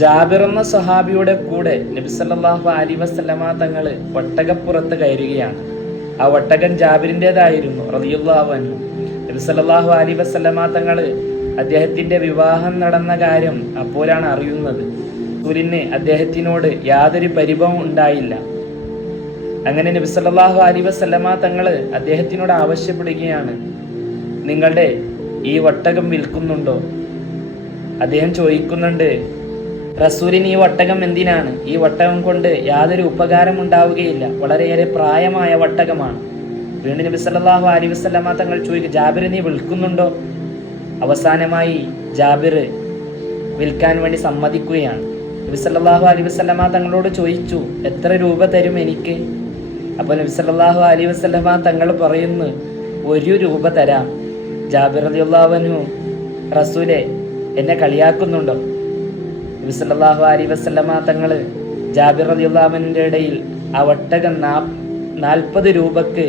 ജാബിർ എന്ന സഹാബിയുടെ കൂടെ നബിസല്ലാഹു അലി വസ്ലമ തങ്ങൾ ഒട്ടകപ്പുറത്ത് കയറുകയാണ്. ആ ഒട്ടകൻ ജാബിറിന്റെതായിരുന്നു നബി നബിസല്ലാഹു അലി വസ്ലമ തങ്ങൾ അദ്ദേഹത്തിന്റെ വിവാഹം നടന്ന കാര്യം അപ്പോഴാണ് അറിയുന്നത്. സൂര്യന് അദ്ദേഹത്തിനോട് യാതൊരു പരിഭവം ഉണ്ടായില്ല. അങ്ങനെ നബിസല്ലാഹു അലി വസ്ലമ തങ്ങൾ അദ്ദേഹത്തിനോട് ആവശ്യപ്പെടുകയാണ് നിങ്ങളുടെ ഈ ഒട്ടകം വിൽക്കുന്നുണ്ടോ? അദ്ദേഹം ചോദിക്കുന്നുണ്ട് റസൂലിന് ഈ വട്ടകം എന്തിനാണ്? ഈ വട്ടകം കൊണ്ട് യാതൊരു ഉപകാരം ഉണ്ടാവുകയില്ല. വളരെയേറെ പ്രായമായ വട്ടകമാണ്. വീണ്ടും നബി സല്ലല്ലാഹു അലൈഹി വസല്ലമ തങ്ങൾ ചോദിക്കും ജാബിർ നീ വിൽക്കുന്നുണ്ടോ? അവസാനമായി ജാബിർ വിൽക്കാൻ വേണ്ടി സമ്മതിക്കുകയാണ്. നബി സല്ലല്ലാഹു അലൈഹി വസല്ലമ തങ്ങളോട് ചോദിച്ചു എത്ര രൂപ തരും എനിക്ക്? അപ്പോൾ നബി സല്ലല്ലാഹു അലൈഹി വസല്ലമ തങ്ങൾ പറയുന്നു ഒരു രൂപ തരാം. ജാബിർ റളിയല്ലാഹു അൻഹു റസൂലെ എന്നെ കളിയാക്കുന്നുണ്ടോ? നബി അലി അലൈഹി വസല്ലമ തങ്ങൾ ജാബിർ റളിയല്ലാഹുവിന്റെ ഇടയിൽ ആ ഒട്ടകം നാ നാൽപ്പത് രൂപക്ക്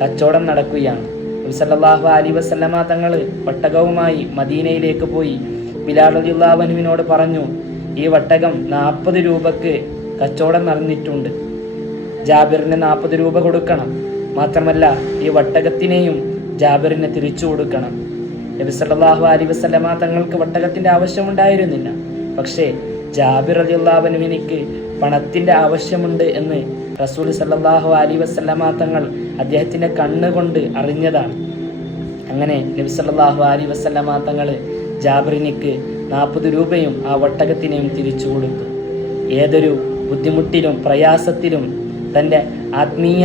കച്ചവടം നടക്കുകയാണ്. നബി അലി അലൈഹി വസല്ലമ തങ്ങൾ ഒട്ടകവുമായി മദീനയിലേക്ക് പോയി. ബിലാൽ റളിയല്ലാഹുവിനോട് പറഞ്ഞു ഈ ഒട്ടകം നാൽപ്പത് രൂപക്ക് കച്ചവടം നടന്നിട്ടുണ്ട്. ജാബിറിന് നാൽപ്പത് രൂപ കൊടുക്കണം. മാത്രമല്ല ഈ വട്ടകത്തിനെയും ജാബിറിന് തിരിച്ചു കൊടുക്കണം. നബി അലൈഹി വസല്ലമ തങ്ങൾക്ക് വട്ടകത്തിന്റെ ആവശ്യമുണ്ടായിരുന്നില്ല. പക്ഷേ ജാബിർ റളിയല്ലാഹുവിനിക്ക് പണത്തിന്റെ ആവശ്യമുണ്ട് എന്ന് റസൂൽ സല്ലാഹു അലി വസല്ലമ തങ്ങൾ അദ്ദേഹത്തിന്റെ കണ്ണുകൊണ്ട് അറിഞ്ഞതാണ്. അങ്ങനെ നബി സല്ലാഹു അലി വസല്ലമ തങ്ങൾ ജാബിറിനിക്ക് നാൽപ്പത് രൂപയും ആ ഒട്ടകത്തിനെയും തിരിച്ചു കൊടുത്തു. ഏതൊരു ബുദ്ധിമുട്ടിലും പ്രയാസത്തിലും തന്റെ ആത്മീയ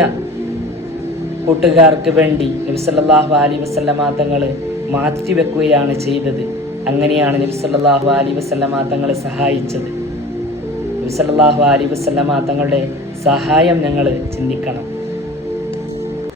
കൂട്ടുകാർക്ക് വേണ്ടി നബി സല്ലല്ലാഹു അലൈഹി വസല്ലമ തങ്ങൾ മാറ്റിവെക്കുകയാണ് ചെയ്തത്. അങ്ങനെയാണ് നബി സല്ലല്ലാഹു അലൈഹി വസല്ലമ തങ്ങളെ സഹായിച്ചത്. നബി സല്ലല്ലാഹു അലൈഹി വസല്ലമ തങ്ങളുടെ സഹായം ഞങ്ങൾ ചിന്തിക്കണം.